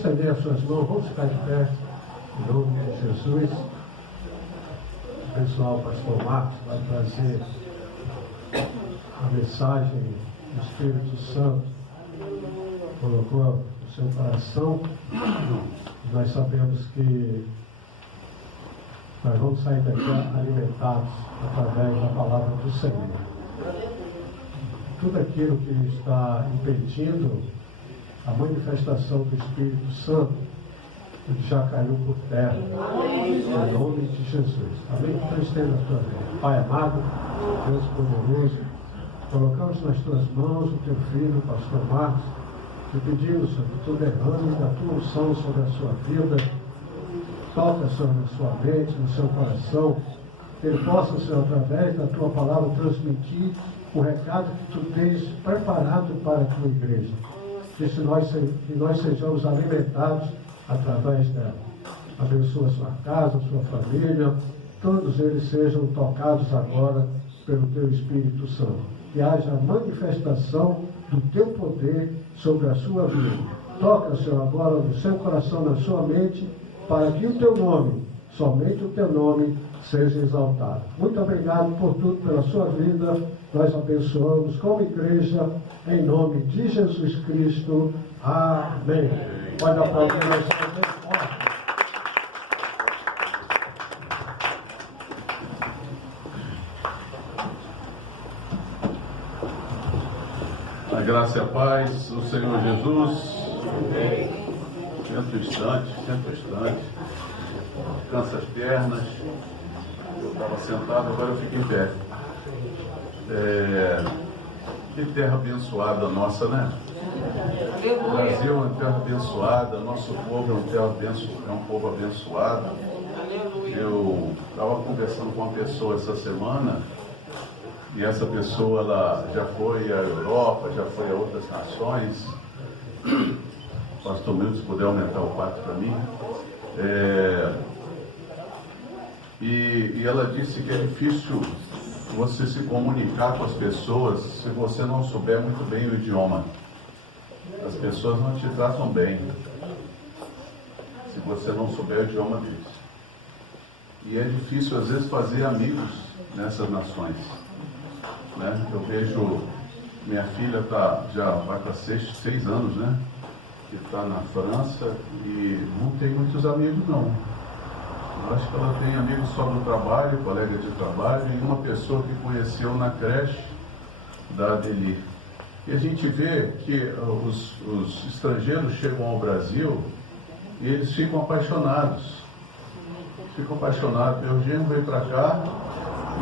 estender as suas mãos, vamos ficar de pé, em nome de Jesus. O pessoal, o pastor Marcos, vai trazer a mensagem do Espírito Santo, colocou no seu coração. Nós sabemos que nós vamos sair daqui alimentados através da palavra do Senhor. Tudo aquilo que está impedindo a manifestação do Espírito Santo, ele já caiu por terra, em nome de Jesus. Amém? Então estenda a tua mão. Pai amado, Deus poderoso, colocamos nas tuas mãos o teu filho, o pastor Marcos, te pedimos, Senhor, que tu derrames da tua unção sobre a sua vida, toca, Senhor, na sua mente, no seu coração, que ele possa, Senhor, através da tua palavra, transmitir o recado que tu tens preparado para a tua igreja. Que nós sejamos alimentados através dela. Abençoa a sua casa, a sua família, todos eles sejam tocados agora pelo teu Espírito Santo. Que haja manifestação do teu poder sobre a sua vida. Toca, Senhor, agora no seu coração, na sua mente, para que o teu nome, somente o teu nome, seja exaltado. Muito obrigado por tudo, pela sua vida. Nós abençoamos como igreja, em nome de Jesus Cristo. Amém. Pode aplaudir nós bem forte. A graça e a paz do Senhor Jesus. Senta o instante, cansa as pernas. Eu estava sentado, agora eu fico em pé. Que terra abençoada nossa, né? O Brasil é uma terra abençoada, nosso povo é um povo abençoado. Eu estava conversando com uma pessoa essa semana, e essa pessoa ela já foi à Europa, já foi a outras nações. Pastor Milton, se puder aumentar o quarto para mim. E ela disse que é difícil você se comunicar com as pessoas se você não souber muito bem o idioma. As pessoas não te tratam bem se você não souber o idioma deles. E é difícil às vezes fazer amigos nessas nações, né? Eu vejo, minha filha já vai para 6 anos, né? Que está na França e não tem muitos amigos não. Eu acho que ela tem amigos só no trabalho, colega de trabalho, e uma pessoa que conheceu na creche da Adeli. E a gente vê que os estrangeiros chegam ao Brasil e eles ficam apaixonados. Meu genro veio para cá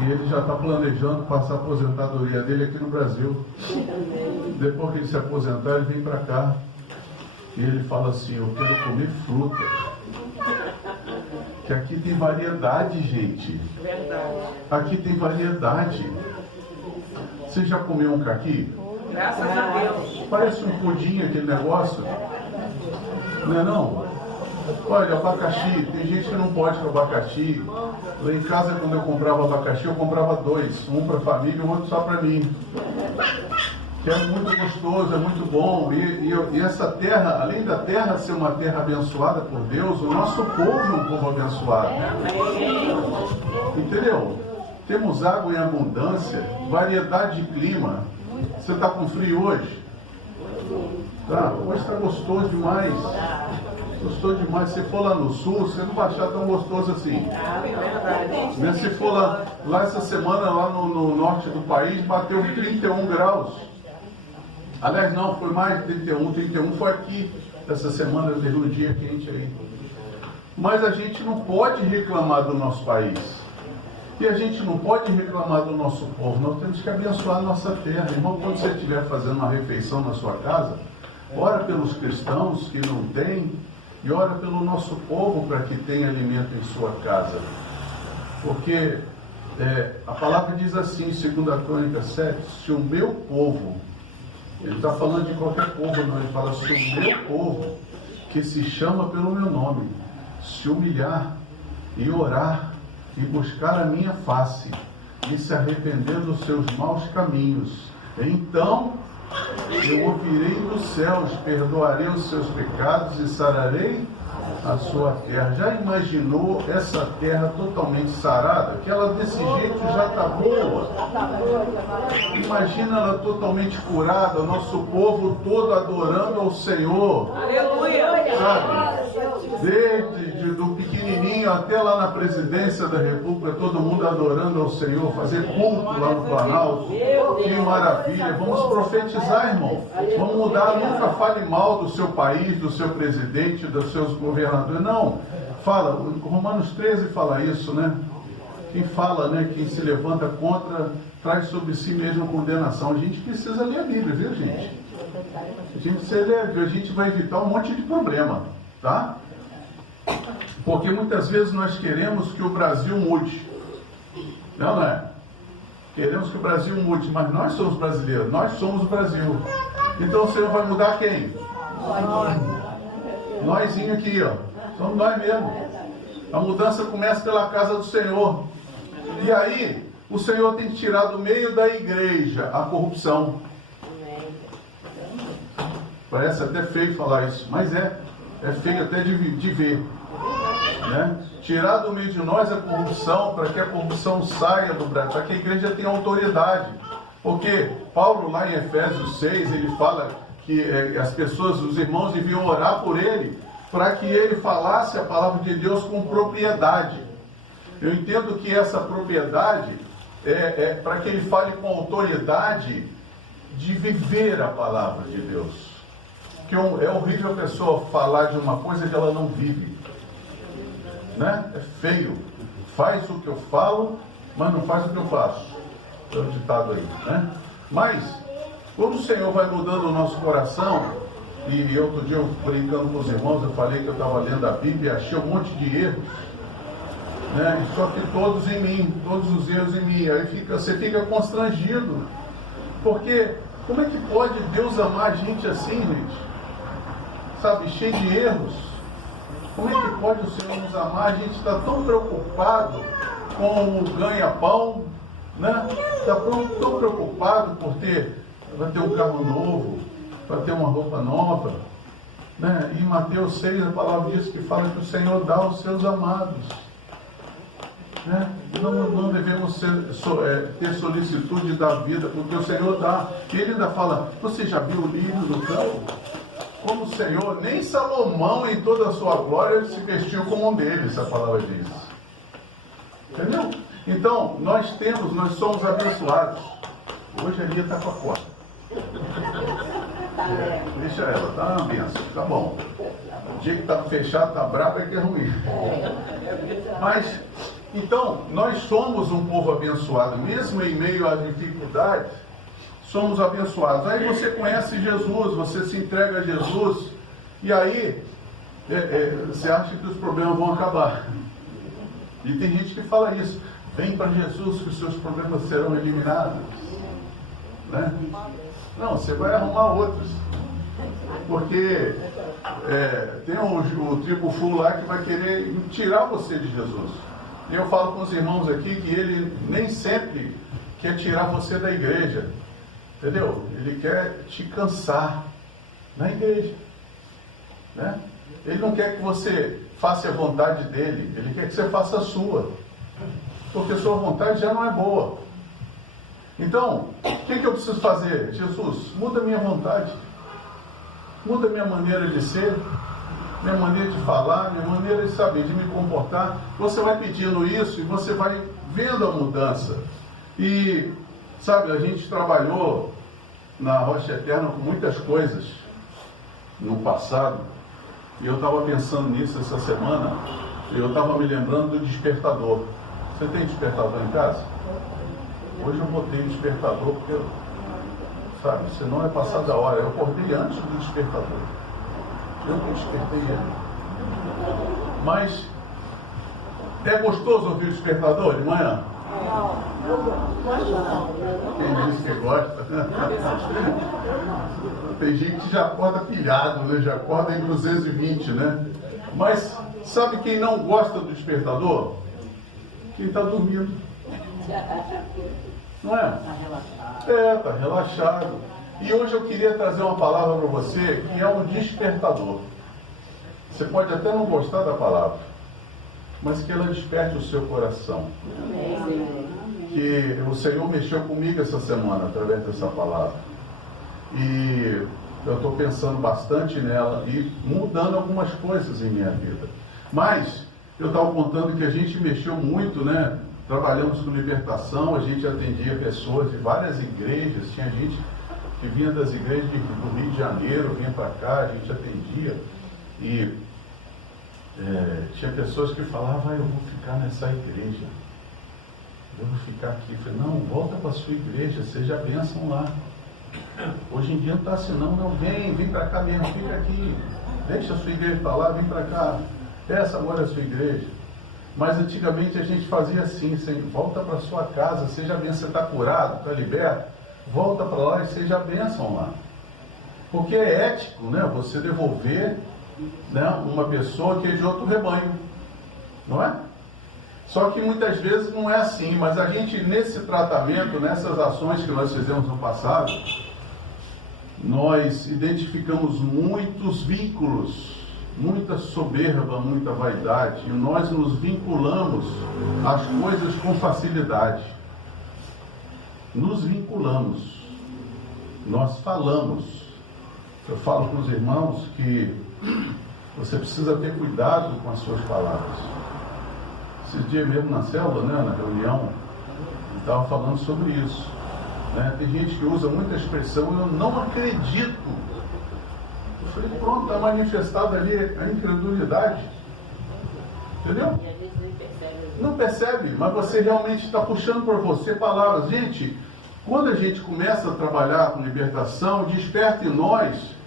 e ele já está planejando passar a aposentadoria dele aqui no Brasil. Depois que ele se aposentar, ele vem para cá. E ele fala assim: eu quero comer fruta. Que aqui tem variedade, gente. Aqui tem variedade. Você já comeu um caqui? Graças a Deus. Parece um pudim aquele negócio. Não é não? Olha, abacaxi. Tem gente que não pode com abacaxi. Lá em casa, quando eu comprava abacaxi, eu comprava 2. Um para a família e o outro só para mim. Que é muito gostoso, é muito bom. E essa terra, além da terra ser uma terra abençoada por Deus, o nosso povo é um povo abençoado. Entendeu? Temos água em abundância, variedade de clima. Você está com frio hoje? Tá? Hoje está gostoso demais. Gostoso demais. Se for lá no sul, você não vai achar tão gostoso assim. Mas se for lá essa semana, lá no norte do país, bateu 31 graus. Aliás, não, foi mais de 31 foi aqui. Essa semana teve um dia quente aí. Mas a gente não pode reclamar do nosso país. E a gente não pode reclamar do nosso povo. Nós temos que abençoar a nossa terra. Irmão, quando você estiver fazendo uma refeição na sua casa, ora pelos cristãos que não têm, e ora pelo nosso povo para que tenha alimento em sua casa. Porque a palavra diz assim, em 2 Crônicas 7, se o meu povo, ele está falando de qualquer povo, não, ele fala, se o meu povo, que se chama pelo meu nome, se humilhar e orar e buscar a minha face e se arrepender dos seus maus caminhos, então Eu ouvirei dos céus, perdoarei os seus pecados e sararei a sua terra. Já imaginou essa terra totalmente sarada? Que ela desse jeito já está boa. Imagina ela totalmente curada, o nosso povo todo adorando ao Senhor. Sabe? Desde do pequenininho até lá na presidência da República, todo mundo adorando ao Senhor, fazer culto lá no Planalto. Que maravilha! Vamos profetizar, irmão. Vamos mudar. Nunca fale mal do seu país, do seu presidente, dos seus governadores. Não. Fala. Romanos 13 fala isso, né? Quem fala, né? Quem se levanta contra, traz sobre si mesmo a condenação. A gente precisa ler a Bíblia, viu, gente? A gente precisa ler a Bíblia. A gente vai evitar um monte de problema, tá? Porque muitas vezes nós queremos que o Brasil mude. Não é? Queremos que o Brasil mude, mas nós somos brasileiros, nós somos o Brasil. Então o Senhor vai mudar quem? Nósinho aqui, ó. Somos nós mesmos. A mudança começa pela casa do Senhor. E aí, o Senhor tem que tirar do meio da igreja a corrupção. Parece até feio falar isso, mas é feio até de ver. Né? Tirar do meio de nós a corrupção, para que a corrupção saia do Brasil, para que a igreja tenha autoridade. Porque Paulo, lá em Efésios 6, ele fala que as pessoas, os irmãos deviam orar por ele, para que ele falasse a palavra de Deus com propriedade. Eu entendo que essa propriedade é para que ele fale com autoridade de viver a palavra de Deus. Porque é horrível a pessoa falar de uma coisa que ela não vive. Né? É feio. Faz o que eu falo, mas não faz o que eu faço. É o ditado aí, né? Mas, quando o Senhor vai mudando o nosso coração, e outro dia eu brincando com os irmãos, eu falei que eu estava lendo a Bíblia e achei um monte de erros, né? Só que todos em mim, todos os erros em mim. Aí você fica constrangido. Porque, como é que pode Deus amar a gente assim, gente? Sabe, cheio de erros. Como é que pode o Senhor nos amar? A gente está tão preocupado com o ganha-pão, né? Está tão preocupado por vai ter um carro novo, vai ter uma roupa nova, né? E em Mateus 6 a palavra diz que fala que o Senhor dá aos seus amados, né? Não devemos ter solicitude da vida, porque o Senhor dá. E ele ainda fala: você já viu o lírio do campo? Como o Senhor, nem Salomão em toda a sua glória se vestiu como um deles, a palavra diz. Entendeu? Então, nós somos abençoados. Hoje a Lia está com a porta. Deixa ela, tá uma benção, tá bom. O dia que está fechado, está bravo, é que é ruim. Mas, então, nós somos um povo abençoado, mesmo em meio às dificuldades. Somos abençoados. Aí você conhece Jesus, você se entrega a Jesus, e aí você acha que os problemas vão acabar. E tem gente que fala isso: vem para Jesus que os seus problemas serão eliminados. Né? Não, você vai arrumar outros. Porque tem o tribo full lá que vai querer tirar você de Jesus. E eu falo com os irmãos aqui que ele nem sempre quer tirar você da igreja. Entendeu? Ele quer te cansar na igreja. Né? Ele não quer que você faça a vontade dele, ele quer que você faça a sua. Porque a sua vontade já não é boa. Então, o que eu preciso fazer? Jesus, muda a minha vontade. Muda a minha maneira de ser, minha maneira de falar, minha maneira de saber, de me comportar. Você vai pedindo isso e você vai vendo a mudança. E sabe, a gente trabalhou na Rocha Eterna com muitas coisas no passado, e eu estava pensando nisso essa semana, e eu estava me lembrando do despertador. Você tem despertador em casa? Hoje eu botei despertador porque, sabe, senão é passar da hora. Eu acordei antes do despertador. Eu que despertei ele. Mas é gostoso ouvir o despertador de manhã? Quem disse que gosta? Tem gente que já acorda pilhado, né? Já acorda em 220, né? Mas sabe quem não gosta do despertador? Quem está dormindo. Não é? Está relaxado. E hoje eu queria trazer uma palavra para você que é um despertador. Você pode até não gostar da palavra, mas que ela desperte o seu coração. Que o Senhor mexeu comigo essa semana através dessa palavra. E eu estou pensando bastante nela e mudando algumas coisas em minha vida. Mas eu estava contando que a gente mexeu muito, né? Trabalhamos com libertação, a gente atendia pessoas de várias igrejas, tinha gente que vinha das igrejas do Rio de Janeiro, vinha para cá, a gente atendia. E tinha pessoas que falavam, eu vou ficar nessa igreja. Eu vou ficar aqui. Eu falei, não, volta para a sua igreja, seja a bênção lá. Hoje em dia não está assim, não, vem para cá mesmo, fica aqui. Deixa a sua igreja para lá, vem para cá. Essa agora é a sua igreja. Mas antigamente a gente fazia assim, volta para a sua casa, seja a bênção, você está curado, está liberto, volta para lá e seja a bênção lá. Porque é ético, né, você devolver, né, uma pessoa que é de outro rebanho, não é? Só que muitas vezes não é assim, mas a gente nesse tratamento, nessas ações que nós fizemos no passado, nós identificamos muitos vínculos, muita soberba, muita vaidade, e nós nos vinculamos às coisas com facilidade. Nos vinculamos, nós falamos. Eu falo para os irmãos que você precisa ter cuidado com as suas palavras. Esses dias mesmo na célula, né, na reunião, eu estava falando sobre isso. Né? Tem gente que usa muita expressão, eu não acredito. Eu falei, pronto, está manifestada ali a incredulidade. Entendeu? Não percebe, mas você realmente está puxando por você palavras. Gente, quando a gente começa a trabalhar com libertação, desperta em nós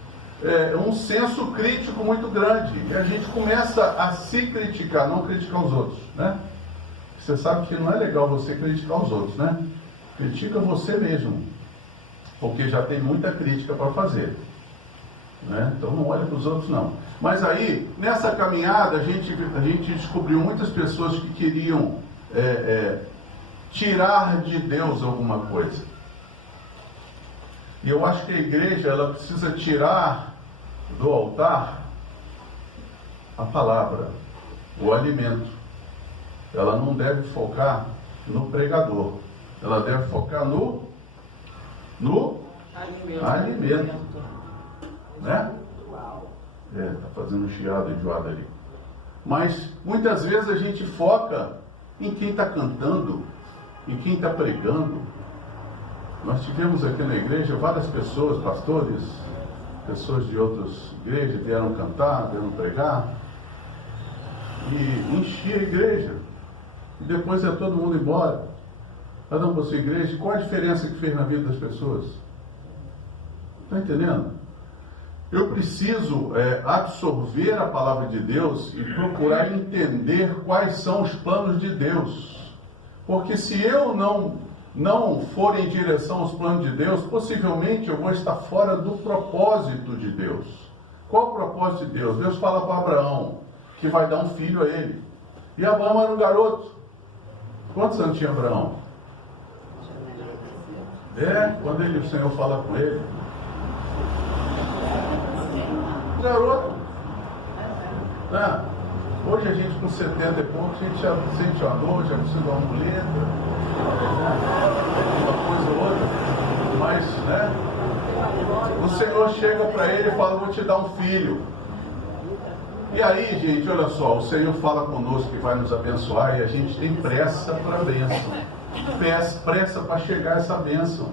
um senso crítico muito grande. E a gente começa a se criticar, não criticar os outros, né? Você sabe que não é legal você criticar os outros, né? Critica você mesmo, porque já tem muita crítica para fazer, né? Então não olha para os outros não. Mas aí, nessa caminhada, a gente descobriu muitas pessoas que queriam tirar de Deus alguma coisa. E eu acho que a igreja, ela precisa tirar do altar a palavra, o alimento. Ela não deve focar no pregador. Ela deve focar no alimento. Né? Está fazendo um chiado enjoado ali. Mas muitas vezes a gente foca em quem está cantando, em quem está pregando. Nós tivemos aqui na igreja várias pessoas, pastores, pessoas de outras igrejas, vieram cantar, vieram pregar, e enchia a igreja. E depois ia todo mundo embora. Cada um para a sua igreja. Qual a diferença que fez na vida das pessoas? Está entendendo? Eu preciso absorver a palavra de Deus e procurar entender quais são os planos de Deus. Porque se eu não for em direção aos planos de Deus, possivelmente eu vou estar fora do propósito de Deus. Qual o propósito de Deus? Deus fala para Abraão que vai dar um filho a ele. E Abraão era um garoto. Quantos anos tinha Abraão? Quando o Senhor fala com ele. Garoto. Hoje a gente com 70 e pouco, a gente já sente uma dor, já precisa de uma muleta, uma coisa ou outra, mas, né? O Senhor chega para ele e fala, vou te dar um filho. E aí, gente, olha só, o Senhor fala conosco que vai nos abençoar e a gente tem pressa para a bênção. Pressa para chegar a essa bênção.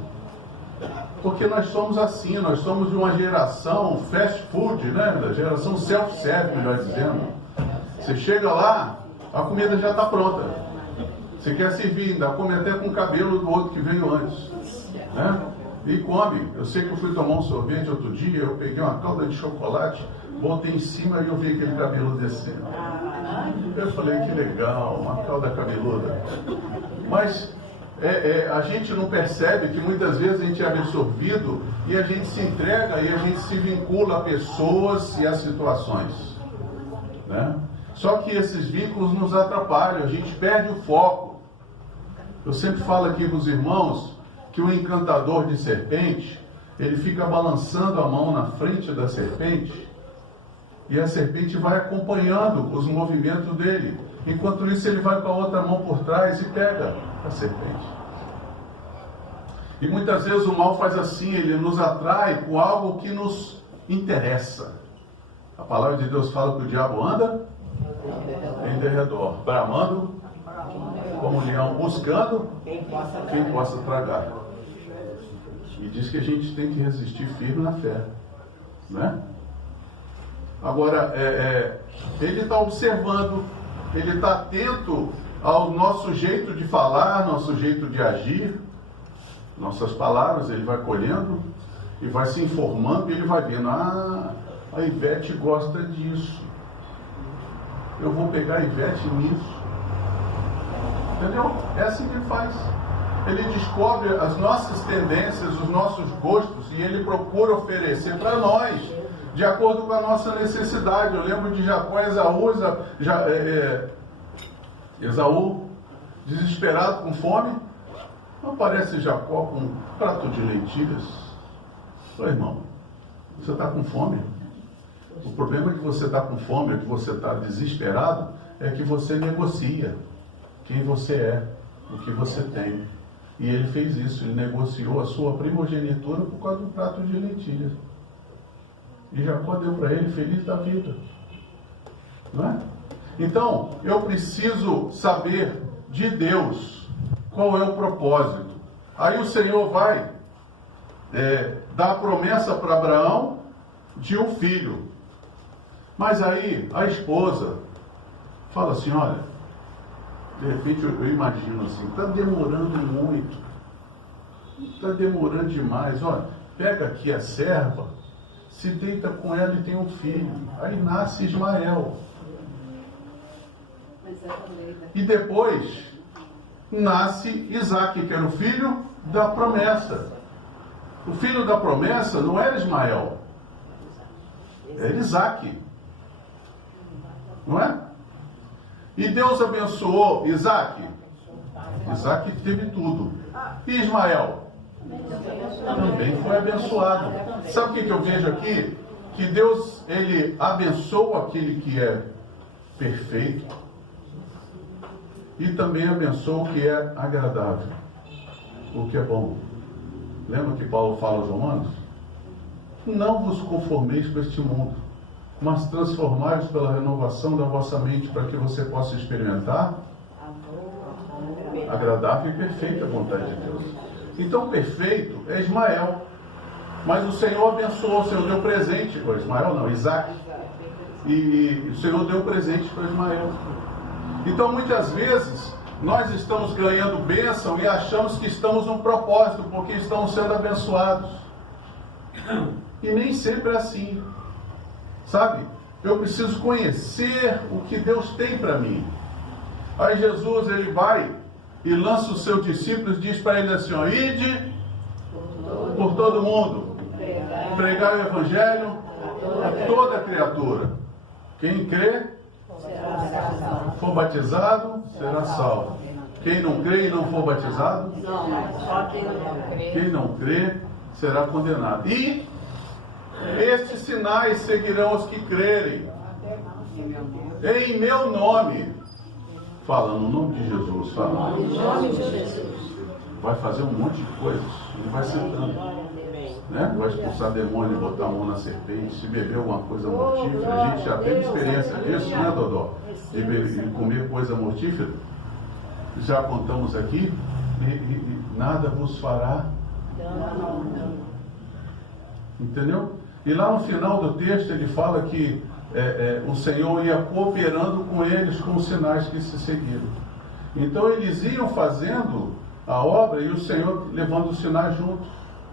Porque nós somos assim, nós somos de uma geração fast food, né? Da geração self-service, melhor dizendo. Você chega lá, a comida já está pronta. Você quer servir, ainda come até com o cabelo do outro que veio antes, né? E come. Eu sei que eu fui tomar um sorvete outro dia, eu peguei uma calda de chocolate, botei em cima e eu vi aquele cabelo descendo. Eu falei, que legal, uma calda cabeluda. Mas a gente não percebe que muitas vezes a gente é absorvido e a gente se entrega e a gente se vincula a pessoas e a situações, né? Só que esses vínculos nos atrapalham, a gente perde o foco. Eu sempre falo aqui com os irmãos que o encantador de serpente, ele fica balançando a mão na frente da serpente, e a serpente vai acompanhando os movimentos dele. Enquanto isso, ele vai com a outra mão por trás e pega a serpente. E muitas vezes o mal faz assim, ele nos atrai com algo que nos interessa. A palavra de Deus fala que o diabo anda em derredor, bramando como um leão, buscando quem possa tragar. E diz que a gente tem que resistir firme na fé, né? Agora, ele está observando, ele está atento ao nosso jeito de falar, nosso jeito de agir, nossas palavras, ele vai colhendo e vai se informando, e ele vai vendo, a Ivete gosta disso, eu vou pegar a Ivete nisso, entendeu? É assim que ele faz. Ele descobre as nossas tendências, os nossos gostos, e ele procura oferecer para nós de acordo com a nossa necessidade. Eu lembro de Jacó e Esaú, desesperado com fome. Não aparece Jacó com um prato de lentilhas? Ô irmão, você está com fome? O problema é que você está com fome, é que você está desesperado, é que você negocia quem você é, o que você tem. E ele fez isso, ele negociou a sua primogenitura por causa do prato de lentilhas. E Jacó deu para ele feliz da vida. Não é? Então, eu preciso saber de Deus qual é o propósito. Aí o Senhor vai dar a promessa para Abraão de um filho. Mas aí a esposa fala assim, olha, de repente eu imagino assim, está demorando muito, está demorando demais, olha, pega aqui a serva, se deita com ela e tem um filho, aí nasce Ismael. E depois nasce Isaque, que era o filho da promessa. O filho da promessa não era Ismael, era Isaque, não é? E Deus abençoou Isaque. Isaque teve tudo. E Ismael também foi abençoado. Sabe o que eu vejo aqui? Que Deus, ele abençoa aquele que é perfeito e também abençoa o que é agradável, o que é bom. Lembra que Paulo fala aos Romanos? Não vos conformeis com este mundo, mas transformai-vos pela renovação da vossa mente, para que você possa experimentar agradável e perfeita vontade de Deus. Então, perfeito é Ismael, mas o Senhor abençoou, o Senhor deu presente para Ismael, não, Isaque, e o Senhor deu presente para Ismael. Então, muitas vezes, nós estamos ganhando bênção e achamos que estamos no propósito, porque estamos sendo abençoados, e nem sempre é assim. Sabe? Eu preciso conhecer o que Deus tem para mim. Aí Jesus, ele vai e lança os seus discípulos e diz para eles assim, ó, ide por todo mundo, pregar o evangelho a toda criatura. Quem crê, for batizado, será salvo. Quem não crê e não for batizado, quem não crê, será condenado. E estes sinais seguirão os que crerem. Em meu nome. Fala no nome de Jesus. Fala. Vai fazer um monte de coisas. Ele vai sentando. Né? Vai expulsar demônio, botar a mão na serpente. Se beber alguma coisa mortífera. A gente já teve experiência disso, né, Dodó? De comer coisa mortífera. Já contamos aqui. E nada vos fará. Entendeu? E lá no final do texto ele fala que o Senhor ia cooperando com eles com os sinais que se seguiram. Então eles iam fazendo a obra e o Senhor levando os sinais juntos.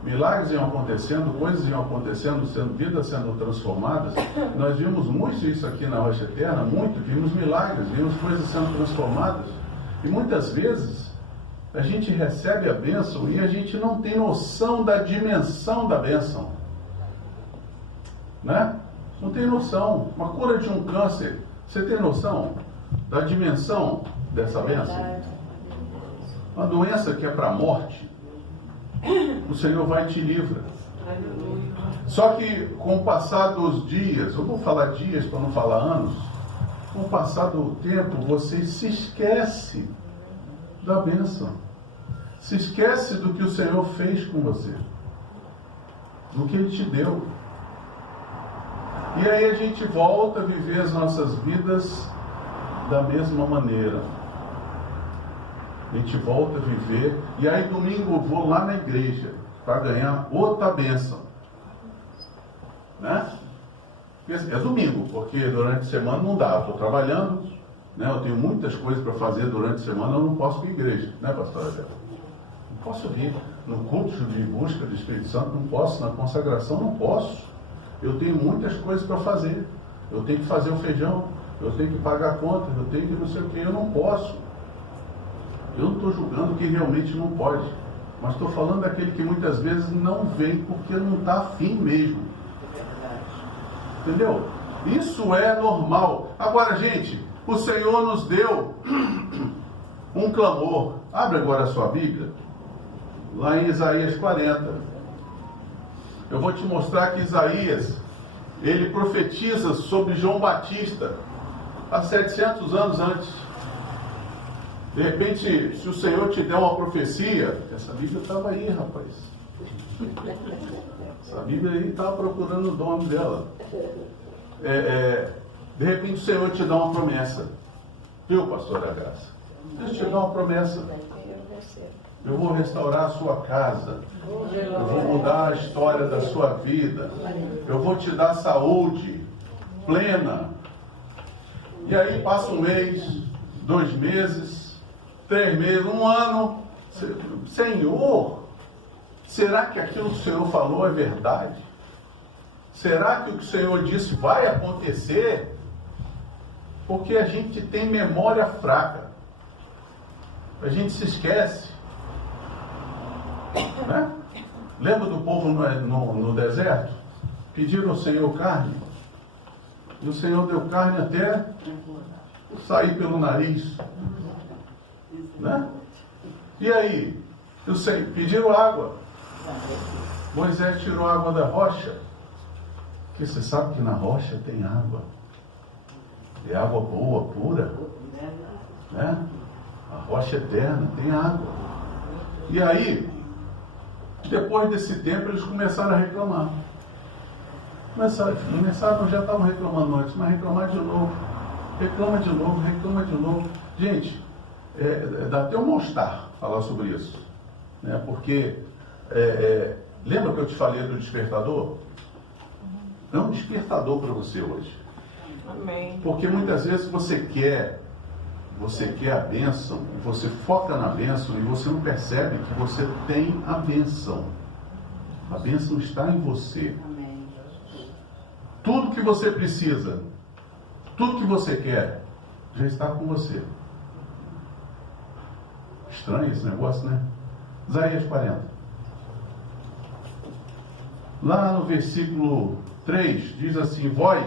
Milagres iam acontecendo, coisas iam acontecendo, vidas sendo transformadas. Nós vimos muito isso aqui na Rocha Eterna, vimos milagres, vimos coisas sendo transformadas. E muitas vezes a gente recebe a bênção e a gente não tem noção da dimensão da bênção. Né? Não tem noção. Uma cura de um câncer, você tem noção da dimensão dessa bênção? Uma doença que é para a morte, o Senhor vai e te livra. Só que com o passar dos dias, eu vou falar dias para não falar anos, com o passar do tempo você se esquece da bênção. Se esquece do que o Senhor fez com você, do que Ele te deu. E aí a gente volta a viver as nossas vidas da mesma maneira. A gente volta a viver, e aí domingo eu vou lá na igreja para ganhar outra bênção. Né? É domingo, porque durante a semana não dá, eu estou trabalhando, né? Eu tenho muitas coisas para fazer durante a semana, eu não posso ir à igreja, né, pastora Adela? Não posso vir no culto de busca do Espírito Santo, não posso, na consagração não posso. Eu tenho muitas coisas para fazer, eu tenho que fazer o feijão, eu tenho que pagar a conta, eu tenho que não sei o que, eu não posso. Eu não estou julgando que realmente não pode, mas estou falando daquele que muitas vezes não vem porque não está afim mesmo. Entendeu? Isso é normal. Agora, gente, o Senhor nos deu um clamor. Abre agora a sua Bíblia, lá em Isaías 40. Eu vou te mostrar que Isaías, ele profetiza sobre João Batista há 700 anos antes. De repente, se o Senhor te der uma profecia, essa Bíblia estava aí, rapaz. Essa Bíblia aí estava procurando o nome dela. De repente o Senhor te dá uma promessa. Viu, pastor da graça? Deus te dá uma promessa. Eu vou restaurar a sua casa. Eu vou mudar a história da sua vida. Eu vou te dar saúde plena. E aí passa um mês, 2 meses, 3 meses, 1 ano. Senhor, será que aquilo que o Senhor falou é verdade? Será que o que o Senhor disse vai acontecer? Porque a gente tem memória fraca. A gente se esquece. Né? Lembra do povo no deserto? Pediram ao Senhor carne. E o Senhor deu carne até sair pelo nariz. Né? E aí? Pediram água. Moisés tirou a água da rocha. Porque você sabe que na rocha tem água. É água boa, pura. Né? A rocha eterna tem água. E aí, depois desse tempo, eles começaram a reclamar. Começaram, já estavam reclamando antes, mas reclamar de novo. Reclama de novo, reclama de novo. Gente, dá até um mal-estar falar sobre isso. Né? Porque, lembra que eu te falei do despertador? É um despertador para você hoje. Amém. Porque muitas vezes você quer a bênção, e você foca na bênção, e você não percebe que você tem a bênção. A bênção está em você. Amém. Tudo que você precisa, tudo que você quer, já está com você. Estranho esse negócio, né? Isaías 40. Lá no versículo 3, diz assim: vós,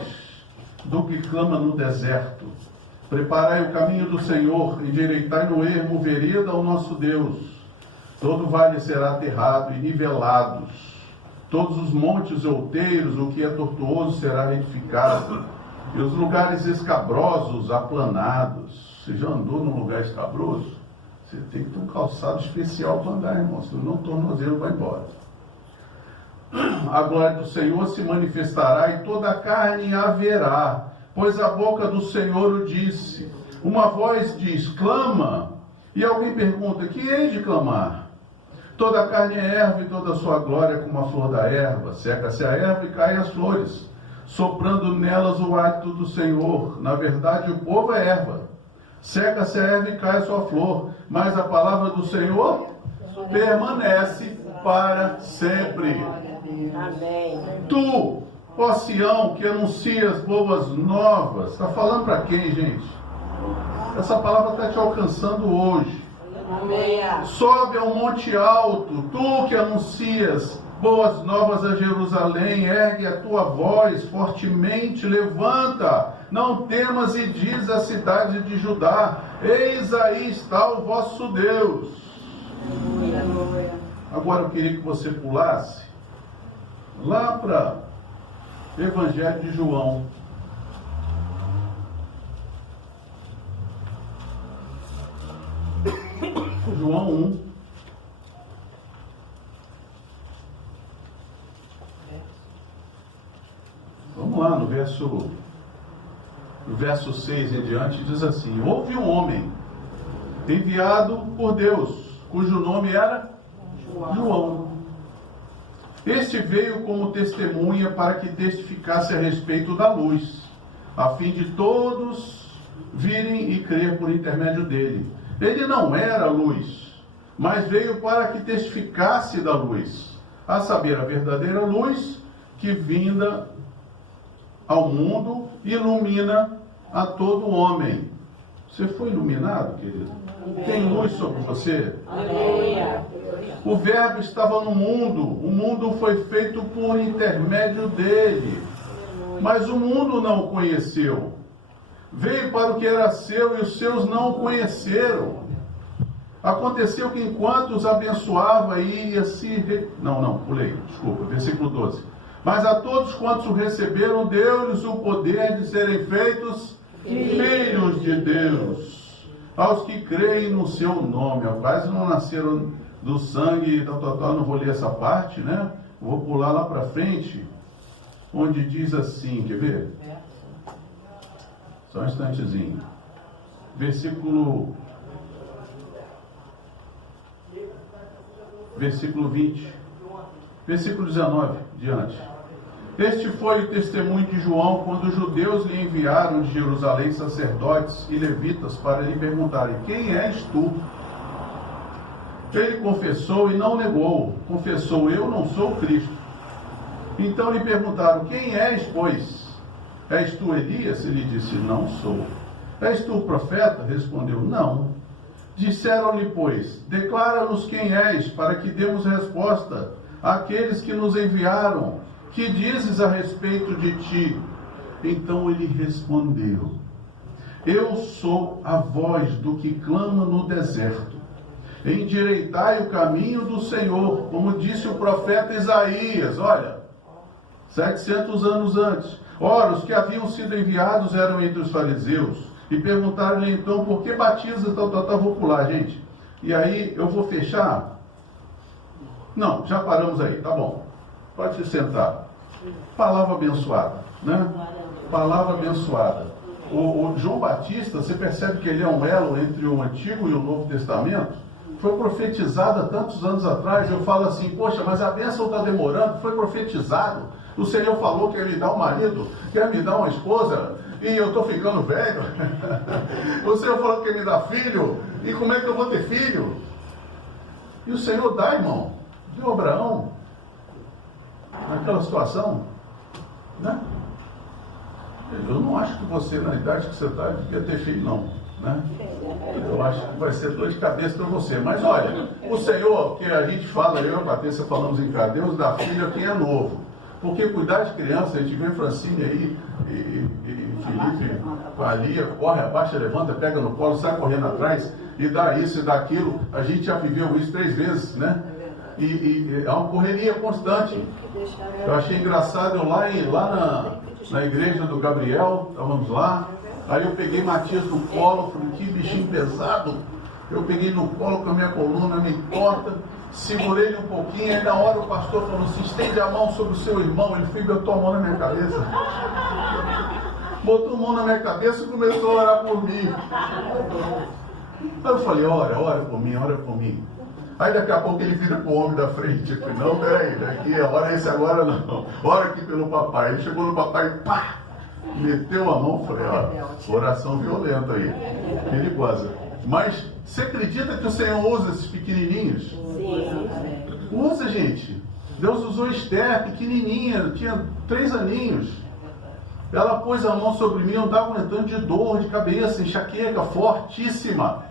do que clama no deserto, preparai o caminho do Senhor, endireitai no ermo vereda ao nosso Deus. Todo vale será aterrado e nivelados. Todos os montes e outeiros, o que é tortuoso será retificado. E os lugares escabrosos aplanados. Você já andou num lugar escabroso? Você tem que ter um calçado especial para andar, irmão, senão o tornozelo vai embora. A glória do Senhor se manifestará e toda a carne haverá, pois a boca do Senhor o disse. Uma voz diz: clama. E alguém pergunta: que hei de clamar? Toda a carne é erva e toda a sua glória como a flor da erva. Seca-se a erva e caem as flores, soprando nelas o hálito do Senhor. Na verdade, o povo é erva. Seca-se a erva e cai a sua flor, mas a palavra do Senhor permanece para sempre. Amém. Tu, ó Sião, que anuncias boas novas. Está falando para quem, gente? Essa palavra está te alcançando hoje. Amém. Sobe ao monte alto, tu que anuncias boas novas a Jerusalém, ergue a tua voz fortemente, levanta, não temas, e diz à cidade de Judá: eis aí está o vosso Deus. Agora eu queria que você pulasse lá para Evangelho de João. João 1. Vamos lá, no verso 6 em diante, diz assim: houve um homem enviado por Deus, cujo nome era João. Este veio como testemunha para que testificasse a respeito da luz, a fim de todos virem e crer por intermédio dele. Ele não era luz, mas veio para que testificasse da luz, a saber, a verdadeira luz que vinda ao mundo ilumina a todo homem. Você foi iluminado, querido? Tem luz sobre você? Aleluia. O Verbo estava no mundo, o mundo foi feito por intermédio dele, mas o mundo não o conheceu. Veio para o que era seu e os seus não o conheceram. Aconteceu que enquanto os abençoava, ia se... Pulei, desculpa, versículo 12. Mas a todos quantos o receberam, deu-lhes o poder de serem feitos filhos de Deus, aos que creem no seu nome, aos quais não nasceram do sangue, não vou ler essa parte, né? Vou pular lá para frente, onde diz assim, quer ver? Só um instantezinho. Versículo 20. Versículo 19, diante. Este foi o testemunho de João quando os judeus lhe enviaram de Jerusalém sacerdotes e levitas para lhe perguntarem: quem és tu? Ele confessou e não negou. Confessou: eu não sou Cristo. Então lhe perguntaram: quem és, pois? És tu Elias? Ele disse: não sou. És tu o profeta? Respondeu: não. Disseram-lhe, pois: declara-nos quem és, para que demos resposta àqueles que nos enviaram. Que dizes a respeito de ti? Então ele respondeu: eu sou a voz do que clama no deserto. Endireitai o caminho do Senhor, como disse o profeta Isaías. Olha, 700 anos antes. Ora, os que haviam sido enviados eram entre os fariseus. E perguntaram-lhe então: por que batiza? Vou pular, gente. E aí eu vou fechar. Não, já paramos aí, tá bom. Pode se sentar. Palavra abençoada, né? Palavra abençoada. O João Batista, você percebe que ele é um elo entre o Antigo e o Novo Testamento? Foi profetizado há tantos anos atrás. Eu falo assim: poxa, mas a bênção está demorando. Foi profetizado. O Senhor falou que ia me dar um marido, que ia me dar uma esposa, e eu estou ficando velho. O Senhor falou que ia me dar filho, e como é que eu vou ter filho? E o Senhor dá, irmão. Deu Abraão naquela situação, né? Eu não acho que você, na idade que você está, devia ter filho, não, né? Eu acho que vai ser dor de cabeça para você. Mas olha, o Senhor, que a gente fala, eu e a Patrícia falamos em cá, Deus dá filho a quem é novo. Porque cuidar de criança, a gente vê Francine aí, e Felipe, com a Lia, corre, abaixa, levanta, pega no colo, sai correndo atrás, e dá isso e dá aquilo. A gente já viveu isso 3 vezes, né? E é uma correria constante. Eu achei engraçado, eu lá na igreja do Gabriel, estávamos lá, aí eu peguei Matias no colo, falei: que bichinho pesado. Eu peguei no colo com a minha coluna, me corta, segurei ele um pouquinho, aí na hora o pastor falou assim: estende a mão sobre o seu irmão. Ele foi e botou a mão na minha cabeça. Botou a mão na minha cabeça e começou a orar por mim. Aí eu falei: ora por mim, ora por mim. Aí daqui a pouco ele vira pro homem da frente. Eu falei: não, peraí, daqui, ora esse agora não. Ora aqui pelo papai. Ele chegou no papai e pá! Meteu a mão. Falei: ó, oração violenta aí, perigosa. Mas você acredita que o Senhor usa esses pequenininhos? Sim. Usa, gente. Deus usou Esther, pequenininha, tinha 3 aninhos. Ela pôs a mão sobre mim, eu estava aguentando de dor de cabeça, enxaqueca fortíssima.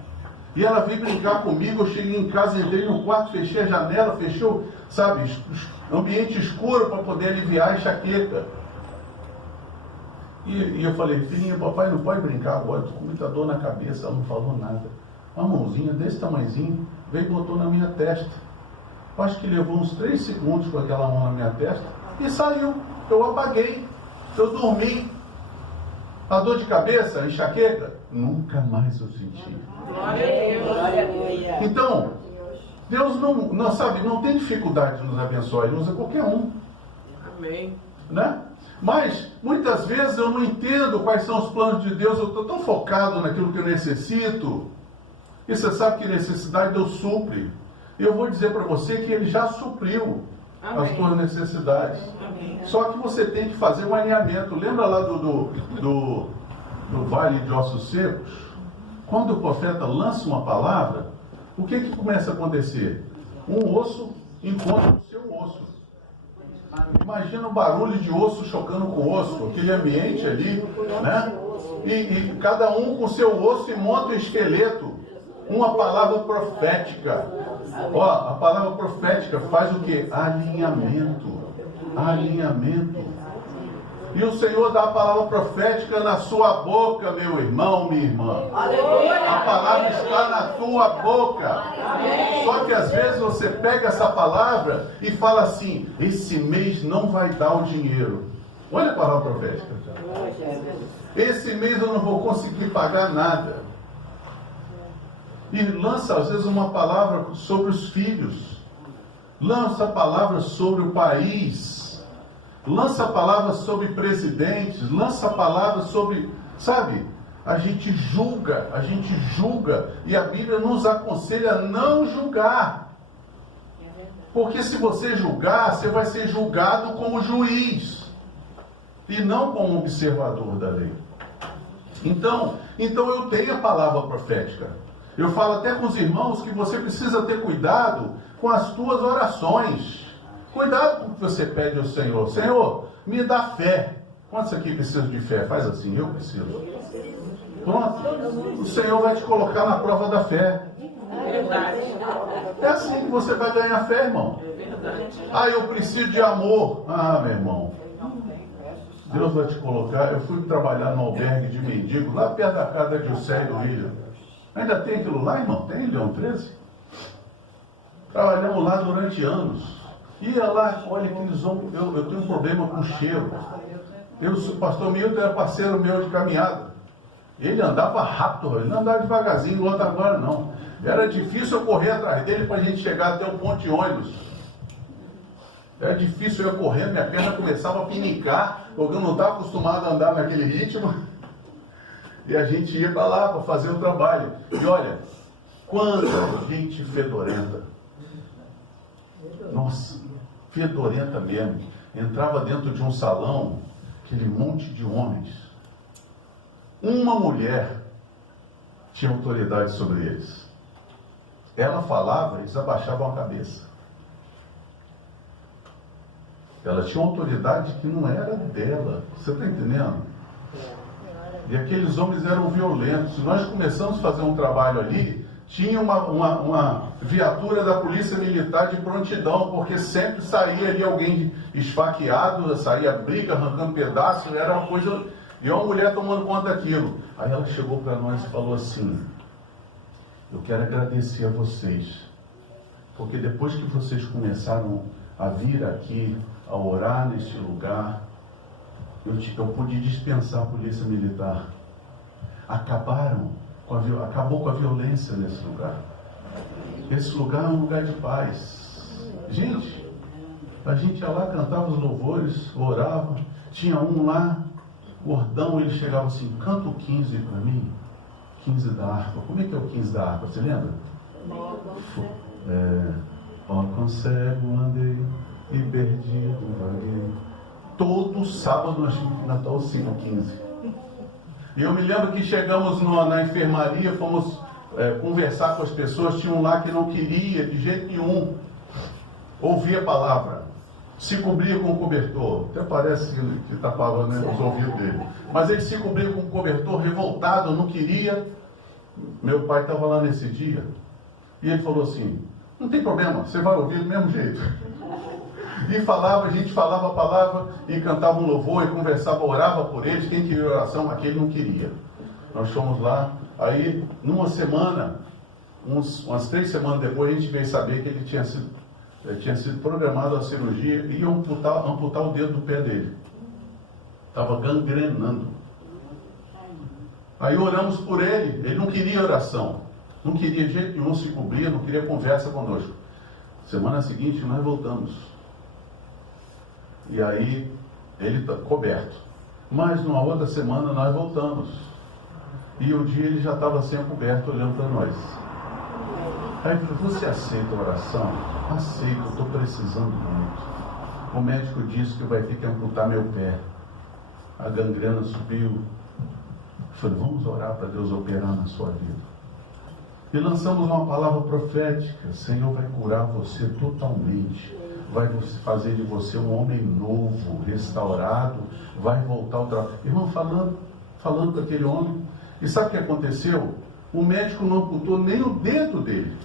E ela veio brincar comigo. Eu cheguei em casa, entrei no quarto, fechei a janela, fechou, sabe, ambiente escuro para poder aliviar a enxaqueca. E eu falei: filhinha, papai não pode brincar agora, estou com muita dor na cabeça. Ela não falou nada. Uma mãozinha desse tamanhozinho veio e botou na minha testa. Eu acho que levou uns 3 segundos com aquela mão na minha testa. e saiu. Eu apaguei, eu dormi. A dor de cabeça, a enxaqueca, nunca mais eu senti. Glória a Deus. Glória a Deus. Então, Deus não sabe, não tem dificuldade de nos abençoar, Ele usa qualquer um. Amém. Né? Mas, muitas vezes eu não entendo quais são os planos de Deus, eu estou tão focado naquilo que eu necessito, e você sabe que necessidade Deus supre. Eu vou dizer para você que Ele já supriu as tuas necessidades. Amém. Só que você tem que fazer um alinhamento. Lembra lá do Vale de Ossos Secos? Quando o profeta lança uma palavra, o que começa a acontecer? Um osso encontra o seu osso. Imagina um barulho de osso chocando com osso, aquele ambiente ali, né? E cada um com seu osso e monta um esqueleto. Uma palavra profética. Ó, a palavra profética faz o quê? Alinhamento. Alinhamento. E o Senhor dá a palavra profética na sua boca, meu irmão, minha irmã. A palavra está na tua boca. Só que às vezes você pega essa palavra e fala assim: esse mês não vai dar o dinheiro. Olha a palavra profética. Esse mês eu não vou conseguir pagar nada. E lança às vezes uma palavra sobre os filhos. Lança a palavra sobre o país. Lança a palavra sobre presidentes. Lança a palavra sobre, sabe? A gente julga. E a Bíblia nos aconselha a não julgar. Porque se você julgar, você vai ser julgado como juiz. E não como observador da lei. Então eu tenho a palavra profética. Eu falo até com os irmãos que você precisa ter cuidado com as tuas orações. Cuidado com o que você pede ao Senhor. Senhor, me dá fé. Quantos aqui precisam de fé? Faz assim, eu preciso. Pronto. O Senhor vai te colocar na prova da fé. Verdade. É assim que você vai ganhar fé, irmão. Verdade. Ah, eu preciso de amor. Ah, meu irmão. Deus vai te colocar. Eu fui trabalhar no albergue de mendigo, lá perto da casa de José e do William. Ainda tem aquilo lá, irmão? Tem, Leão 13? Trabalhamos lá durante anos. Ia lá, olha aqueles homens, eu tenho um problema com cheiro. O pastor Milton era parceiro meu de caminhada. Ele andava rápido, ele não andava devagarzinho, o outro agora não. Era difícil eu correr atrás dele para a gente chegar até o ponto de ônibus. Era difícil eu correr, minha perna começava a pinicar, porque eu não estava acostumado a andar naquele ritmo. E a gente ia para lá para fazer o trabalho. E olha, quanta gente fedorenta. Nossa, fedorenta mesmo. Entrava dentro de um salão, aquele monte de homens. Uma mulher tinha autoridade sobre eles. Ela falava, eles abaixavam a cabeça. Ela tinha uma autoridade que não era dela. Você está entendendo? E aqueles homens eram violentos. Nós começamos a fazer um trabalho ali, tinha uma viatura da polícia militar de prontidão, porque sempre saía ali alguém esfaqueado, saía briga, arrancando pedaços, era uma coisa... E uma mulher tomando conta daquilo. Aí ela chegou para nós e falou assim: eu quero agradecer a vocês, porque depois que vocês começaram a vir aqui, a orar neste lugar, eu pude dispensar a polícia militar. Acabou com a violência nesse lugar. Esse lugar é um lugar de paz. Gente, a gente ia lá, cantava os louvores, orava. Tinha um lá, gordão, ele chegava assim: canta o 15 para mim. 15 da harpa. Como é que é o 15 da harpa? Você lembra? Ó, com cego andei e perdido vaguei. Todo sábado nós tínhamos que cantar o 5:15. E eu me lembro que chegamos na enfermaria, fomos conversar com as pessoas, tinha um lá que não queria de jeito nenhum ouvir a palavra, se cobria com o cobertor, até parece que está falando, né, os ouvidos dele, mas ele se cobria com o cobertor, revoltado, não queria. Meu pai estava lá nesse dia, e ele falou assim: não tem problema, você vai ouvir do mesmo jeito. E falava, a gente falava a palavra e cantava um louvor e conversava, orava por eles. Quem queria oração, aquele não queria. Nós fomos lá, aí numa semana, umas 3 semanas depois, a gente veio saber que ele tinha sido tinha sido programada a cirurgia e ia amputar o dedo do pé dele. Estava gangrenando. Aí oramos por ele não queria oração, não queria de jeito nenhum se cobrir, não queria conversa conosco. Semana seguinte nós voltamos. E aí ele está coberto. Mas numa outra semana nós voltamos. E um dia ele já estava sem coberto olhando para nós. Aí eu falei, você aceita a oração? Aceito, eu estou precisando muito. O médico disse que vai ter que amputar meu pé. A gangrena subiu. Eu falei, vamos orar para Deus operar na sua vida. E lançamos uma palavra profética. Senhor vai curar você totalmente. Vai fazer de você um homem novo, restaurado. Vai voltar ao trabalho. Irmão, falando com aquele homem. E sabe o que aconteceu? O médico não amputou nem o dedo dele.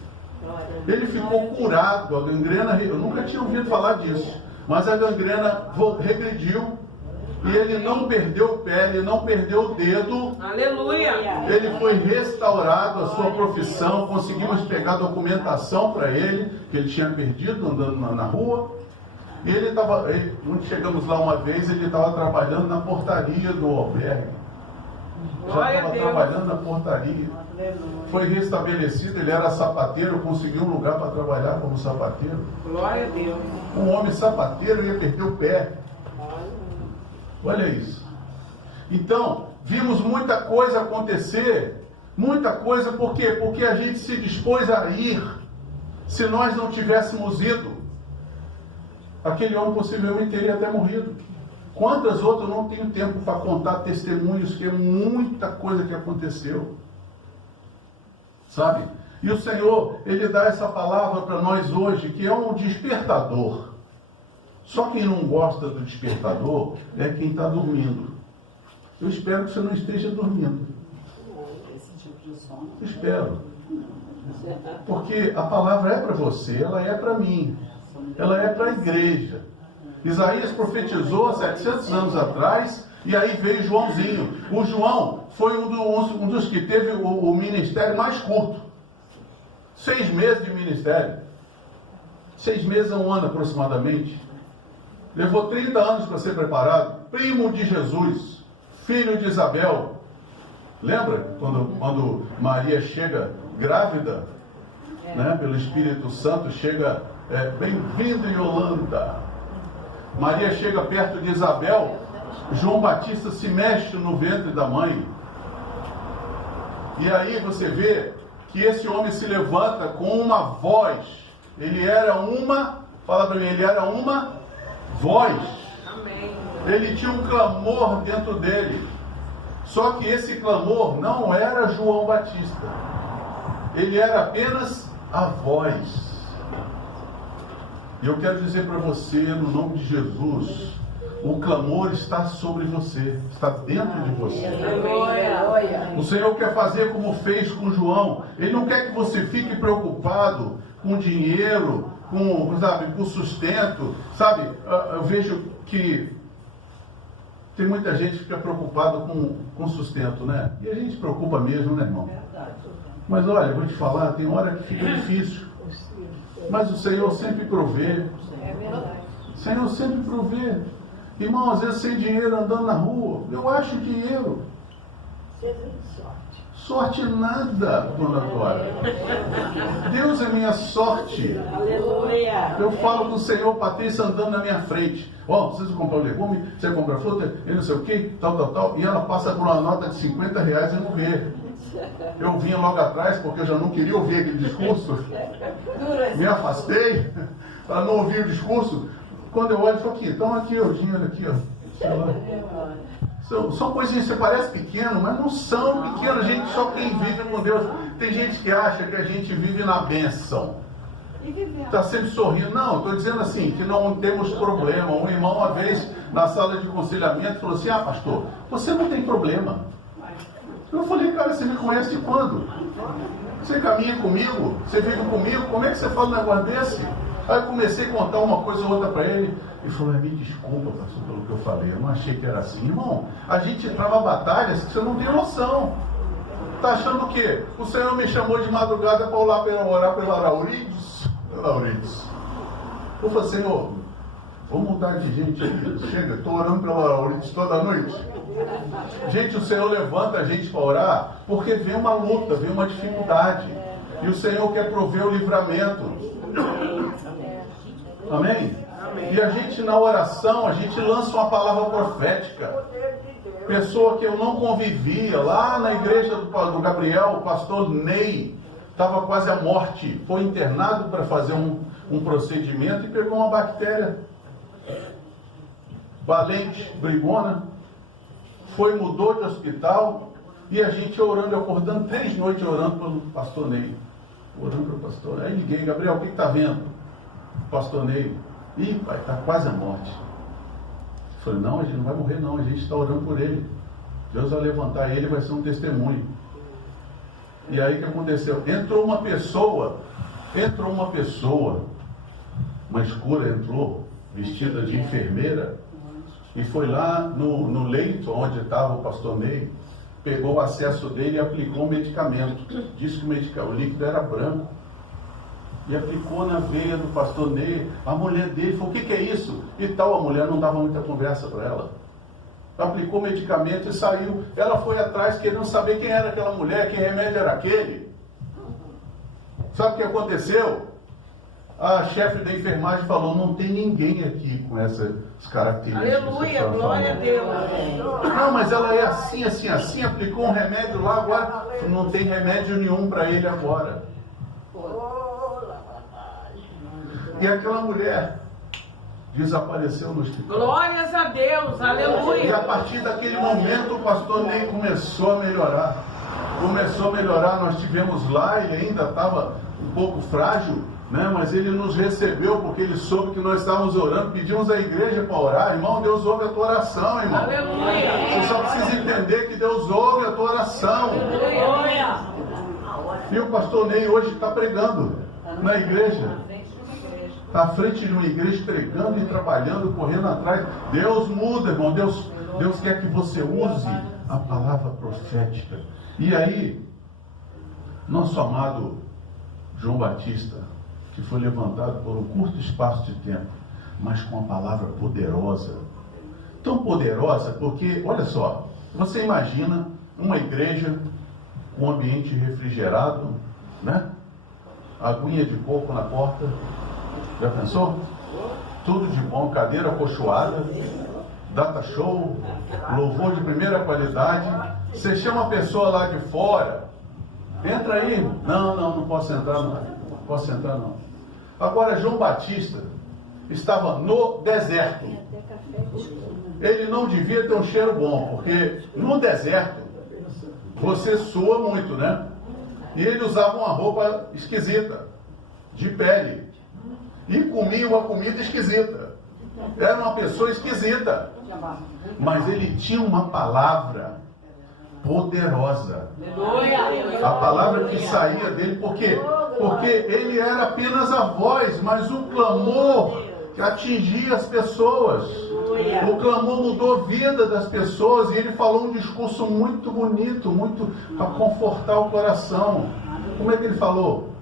Ele ficou curado. A gangrena, eu nunca tinha ouvido falar disso. Mas a gangrena regrediu. E ele não perdeu o pé, ele não perdeu o dedo. Aleluia! Ele foi restaurado, a sua profissão. Conseguimos pegar documentação para ele, que ele tinha perdido andando na rua. E ele estava, quando chegamos lá uma vez, ele estava trabalhando na portaria do albergue. Já estava trabalhando na portaria. Foi restabelecido, ele era sapateiro, conseguiu um lugar para trabalhar como sapateiro. Glória a Deus. Um homem sapateiro ia perder o pé. Olha isso. Então, vimos muita coisa acontecer. Muita coisa, por quê? Porque a gente se dispôs a ir. Se nós não tivéssemos ido, aquele homem possivelmente teria até morrido. Quantas outras eu não tenho tempo para contar testemunhos, que é muita coisa que aconteceu. Sabe? E o Senhor, Ele dá essa palavra para nós hoje, que é um despertador. Só quem não gosta do despertador é quem está dormindo. Eu espero que você não esteja dormindo. Esse tipo de sono. Eu espero. Porque a palavra é para você, ela é para mim. Ela é para a igreja. Isaías profetizou há 700 anos atrás, e aí veio Joãozinho. O João foi um dos que teve o ministério mais curto. 6 meses de ministério. 6 meses a um ano aproximadamente. Levou 30 anos para ser preparado. Primo de Jesus, filho de Isabel. Lembra quando Maria chega grávida, né, pelo Espírito Santo, chega, bem-vindo Yolanda. Maria chega perto de Isabel, João Batista se mexe no ventre da mãe. E aí você vê que esse homem se levanta com uma voz. Ele era fala para mim, ele era uma voz. Amém. Ele tinha um clamor dentro dele. Só que esse clamor não era João Batista. Ele era apenas a voz. E eu quero dizer para você, no nome de Jesus, o clamor está sobre você, está dentro de você. O Senhor quer fazer como fez com João. Ele não quer que você fique preocupado com dinheiro, com sustento, sabe? Eu vejo que tem muita gente que fica preocupada com sustento, né? E a gente se preocupa mesmo, né, irmão? Mas olha, eu vou te falar, tem hora que fica difícil. Mas o Senhor sempre provê. O Senhor sempre provê. Irmão, às vezes sem dinheiro andando na rua, eu acho dinheiro. Sorte nada, dona Glória. Deus é minha sorte. Aleluia. Eu falo com o Senhor, Patrícia andando na minha frente. Preciso comprar um legume, você compra fruta, e não sei o que, tal. E ela passa por uma nota de R$50 e não vê. Eu vinha logo atrás, porque eu já não queria ouvir aquele discurso. Me afastei para não ouvir o discurso. Quando eu olho, eu falo aqui, o dinheiro aqui, ó. Sei lá. São coisinhas que parecem pequenas, mas não são pequenas. Gente, só quem vive com Deus. Tem gente que acha que a gente vive na bênção. Está sempre sorrindo. Não, estou dizendo assim, que não temos problema. Um irmão, uma vez, na sala de aconselhamento, falou assim, pastor, você não tem problema. Eu falei, cara, você me conhece de quando? Você caminha comigo? Você vive comigo? Como é que você fala um negócio desse? Aí eu comecei a contar uma coisa ou outra para ele. Ele falou, me desculpa, pastor, pelo que eu falei. Eu não achei que era assim. Irmão, a gente trava batalhas que você não tem noção. Está achando o quê? O Senhor me chamou de madrugada para orar pelo Laurides. Eu falei, Senhor, vamos mudar de gente aqui. Chega, estou orando pela Aurides toda noite. Gente, o Senhor levanta a gente para orar porque vem uma luta, vem uma dificuldade. E o Senhor quer prover o livramento. Amém? E a gente na oração, a gente lança uma palavra profética. Pessoa que eu não convivia, lá na igreja do Gabriel, o pastor Ney, estava quase à morte. Foi internado para fazer um procedimento e pegou uma bactéria valente, brigona. Foi, mudou de hospital. E a gente orando, acordando 3 noites orando pelo pastor Ney. Orando pelo pastor. Aí liguei, Gabriel, o que está vendo? Pastor Ney. Ih, pai, está quase à morte. Eu falei, não, a gente não vai morrer não, a gente está orando por ele. Deus vai levantar ele, vai ser um testemunho. E aí o que aconteceu? Entrou uma pessoa, uma escura entrou, vestida de enfermeira, e foi lá no leito onde estava o pastor Ney, pegou o acesso dele e aplicou um medicamento. Disse que o líquido era branco. E aplicou na veia do pastor Ney. A mulher dele falou, o que é isso? E tal, a mulher não dava muita conversa para ela. Aplicou o medicamento e saiu. Ela foi atrás querendo saber quem era aquela mulher, que remédio era aquele. Sabe o que aconteceu? A chefe da enfermagem falou, não tem ninguém aqui com essas características. Aleluia, glória a Deus. Não, mas ela é assim, assim, assim, aplicou um remédio lá, agora não tem remédio nenhum para ele agora. E aquela mulher desapareceu no hospital. Glórias a Deus, aleluia. E a partir daquele momento o pastor Ney começou a melhorar. Nós tivemos lá, ele ainda estava um pouco frágil, né? Mas ele nos recebeu porque ele soube que nós estávamos orando, pedimos à igreja para orar. Irmão, Deus ouve a tua oração, irmão. Aleluia. Você só precisa entender que Deus ouve a tua oração. Aleluia. E o pastor Ney hoje está pregando na igreja. Está à frente de uma igreja, pregando e trabalhando, correndo atrás. Deus muda, irmão. Deus quer que você use a palavra profética. E aí, nosso amado João Batista, que foi levantado por um curto espaço de tempo, mas com uma palavra poderosa. Tão poderosa porque, olha só, você imagina uma igreja com um ambiente refrigerado, né? Aguinha de coco na porta. Já pensou? Tudo de bom, cadeira acolchoada, data show, louvor de primeira qualidade. Você chama a pessoa lá de fora, entra aí. Não posso entrar não. Não posso entrar não. Agora João Batista estava no deserto. Ele não devia ter um cheiro bom, porque no deserto você sua muito, né? E ele usava uma roupa esquisita, de pele. E comia uma comida esquisita. Era uma pessoa esquisita. Mas ele tinha uma palavra poderosa. A palavra que saía dele, por quê? Porque ele era apenas a voz, mas o clamor que atingia as pessoas. O clamor mudou a vida das pessoas e ele falou um discurso muito bonito, muito para confortar o coração. Como é que ele falou?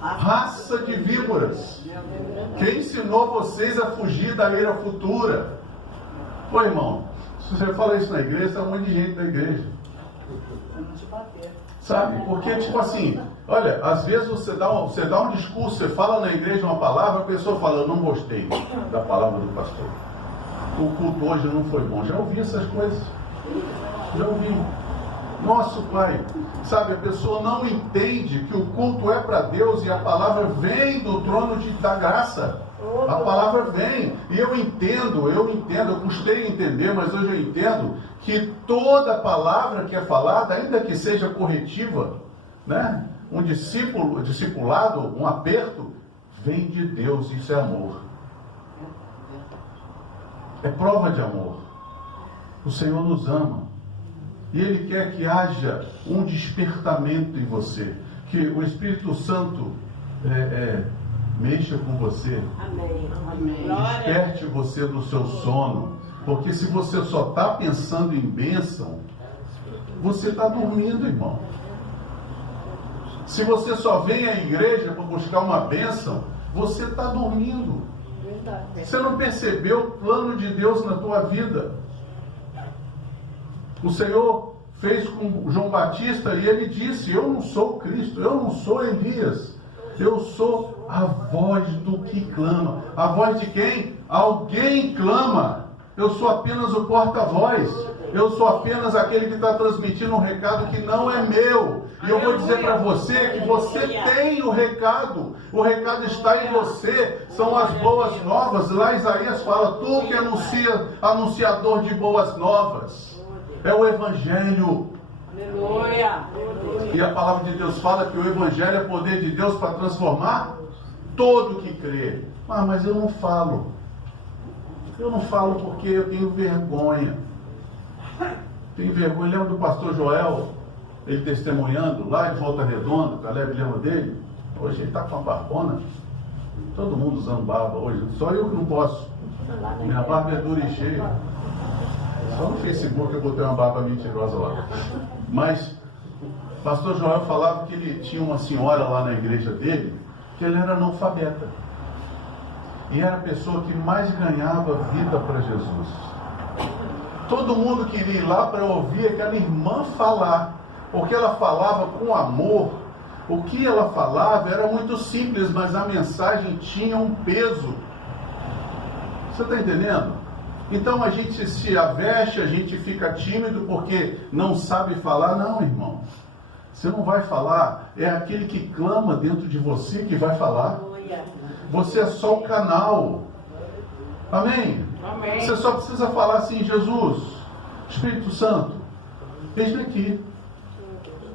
Raça de víboras, quem ensinou vocês a fugir da ira futura? Ô irmão, se você fala isso na igreja, tem um monte de gente na igreja. Sabe? Porque, tipo assim, olha, às vezes você dá um discurso, você fala na igreja uma palavra, a pessoa fala, eu não gostei da palavra do pastor. O culto hoje não foi bom. Já ouvi essas coisas. Já ouvi. Nosso Pai, sabe, a pessoa não entende que o culto é para Deus e a palavra vem do trono da graça. A palavra vem. E eu entendo, eu custei entender, mas hoje eu entendo que toda palavra que é falada, ainda que seja corretiva, né? Um discipulado, um aperto, vem de Deus, isso é amor. É prova de amor. O Senhor nos ama. E Ele quer que haja um despertamento em você. Que o Espírito Santo mexa com você. Amém. Desperte você do seu sono. Porque se você só está pensando em bênção, você está dormindo, irmão. Se você só vem à igreja para buscar uma bênção, você está dormindo. Você não percebeu o plano de Deus na tua vida. O Senhor fez com João Batista e ele disse: eu não sou Cristo, eu não sou Elias, eu sou a voz do que clama. A voz de quem? Alguém clama. Eu sou apenas o porta-voz. Eu sou apenas aquele que está transmitindo um recado que não é meu. E eu vou dizer para você que você tem o recado. O recado está em você. São as boas novas. Lá Isaías fala: tu que anunciador de boas novas. É o Evangelho. Aleluia. E a palavra de Deus fala que o Evangelho é poder de Deus para transformar todo que crê. Ah, mas eu não falo. Eu não falo porque eu tenho vergonha. Tenho vergonha. Lembra do pastor Joel? Ele testemunhando lá em Volta Redonda. Caleb lembra dele? Hoje ele está com uma barbona. Todo mundo usando barba hoje. Só eu que não posso. Minha barba é dura e cheia. Só no Facebook eu botei uma barba mentirosa lá. Mas pastor Joel falava que ele tinha uma senhora lá na igreja dele, que ele era analfabeta. E era a pessoa que mais ganhava vida para Jesus. Todo mundo queria ir lá para ouvir aquela irmã falar, porque ela falava com amor. O que ela falava era muito simples, mas a mensagem tinha um peso. Você está entendendo? Então a gente se aveste, a gente fica tímido porque não sabe falar. Não, irmão. Você não vai falar. É aquele que clama dentro de você que vai falar. Você é só o canal. Amém? Amém. Você só precisa falar assim: Jesus, Espírito Santo, eis-me aqui.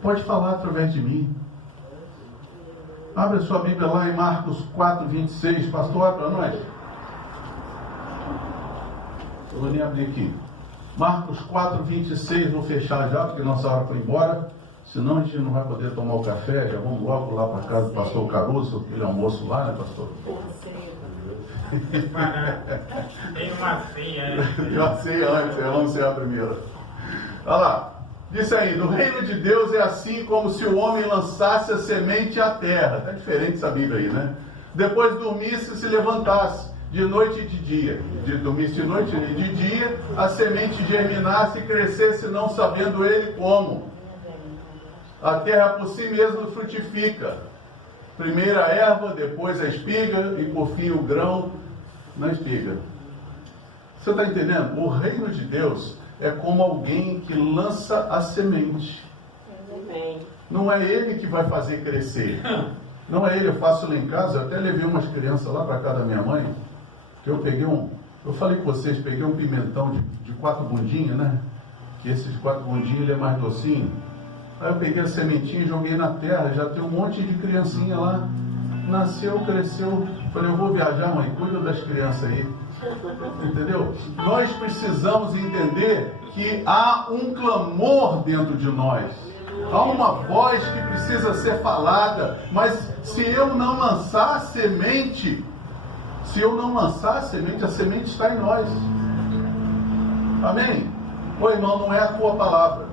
Pode falar através de mim. Abre a sua Bíblia lá em Marcos 4, 26. Pastor, abre para nós. Eu vou nem abrir aqui. Marcos 4, 26. Vou fechar já, porque nossa hora foi embora. Senão a gente não vai poder tomar o café. Já vamos logo lá para casa do pastor Caruso, aquele almoço lá, né, pastor? Tem uma ceia. Tem uma ceia antes, vamos cear primeiro. Olha lá. Diz ainda: o reino de Deus é assim como se o homem lançasse a semente à terra. Está diferente essa Bíblia aí, né? Depois dormisse e se levantasse, de noite e de dia. Dormisse de noite e de dia, a semente germinasse e crescesse, não sabendo ele como. A terra por si mesma frutifica. Primeiro a erva, depois a espiga e por fim o grão na espiga. Você está entendendo? O reino de Deus é como alguém que lança a semente. Não é ele que vai fazer crescer. Não é ele. Eu faço lá em casa, eu até levei umas crianças lá para casa da minha mãe, que eu peguei eu falei com vocês, peguei um pimentão de 4 bundinhas, né? Que esses 4 bundinhos ele é mais docinho. Aí eu peguei a sementinha e joguei na terra, já tem um monte de criancinha lá. Nasceu, cresceu. Falei: eu vou viajar, mãe, cuida das crianças aí. Entendeu? Nós precisamos entender que há um clamor dentro de nós. Há uma voz que precisa ser falada. Mas se eu não lançar a semente, a semente está em nós. Amém? Ô irmão, não é a tua palavra.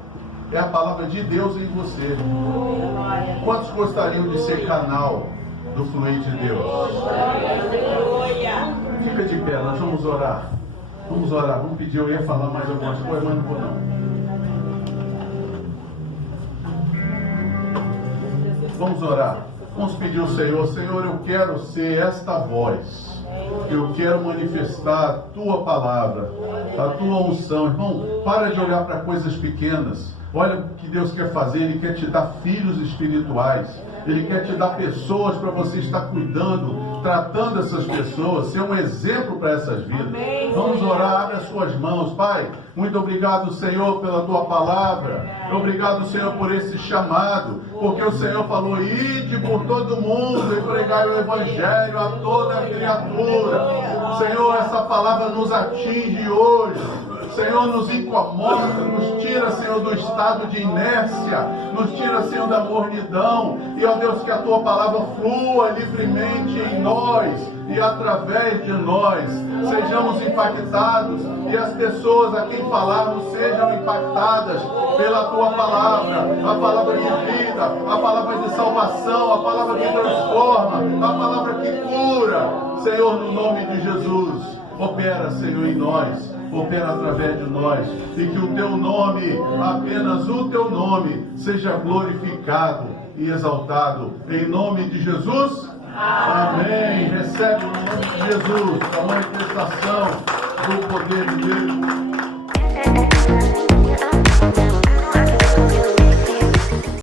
É a palavra de Deus em você. Quantos gostariam de ser canal do fluir de Deus? Fica de pé, nós vamos orar. Vamos orar, vamos pedir. Eu ia falar mais algumas coisas, mas não vou não. Vamos orar. Vamos pedir ao Senhor: Senhor, eu quero ser esta voz. Eu quero manifestar a tua palavra, a tua unção. Irmão, para de olhar para coisas pequenas. Olha o que Deus quer fazer. Ele quer te dar filhos espirituais. Ele quer te dar pessoas para você estar cuidando, tratando essas pessoas, ser um exemplo para essas vidas. Amém. Vamos orar, abre as suas mãos. Pai, muito obrigado, Senhor, pela tua palavra. Obrigado, Senhor, por esse chamado, porque o Senhor falou: ide por todo mundo e pregai o Evangelho a toda criatura. Senhor, essa palavra nos atinge hoje. Senhor, nos incomoda, nos tira, Senhor, do estado de inércia, nos tira, Senhor, da mornidão. E, ó Deus, que a tua palavra flua livremente em nós e através de nós. Sejamos impactados e as pessoas a quem falarmos sejam impactadas pela tua palavra. A palavra de vida, a palavra de salvação, a palavra que transforma, a palavra que cura. Senhor, no nome de Jesus, opera, Senhor, em nós, opera através de nós, e que o teu nome, apenas o teu nome, seja glorificado e exaltado, em nome de Jesus. Amém. Recebe no nome de Jesus a manifestação do poder de Deus.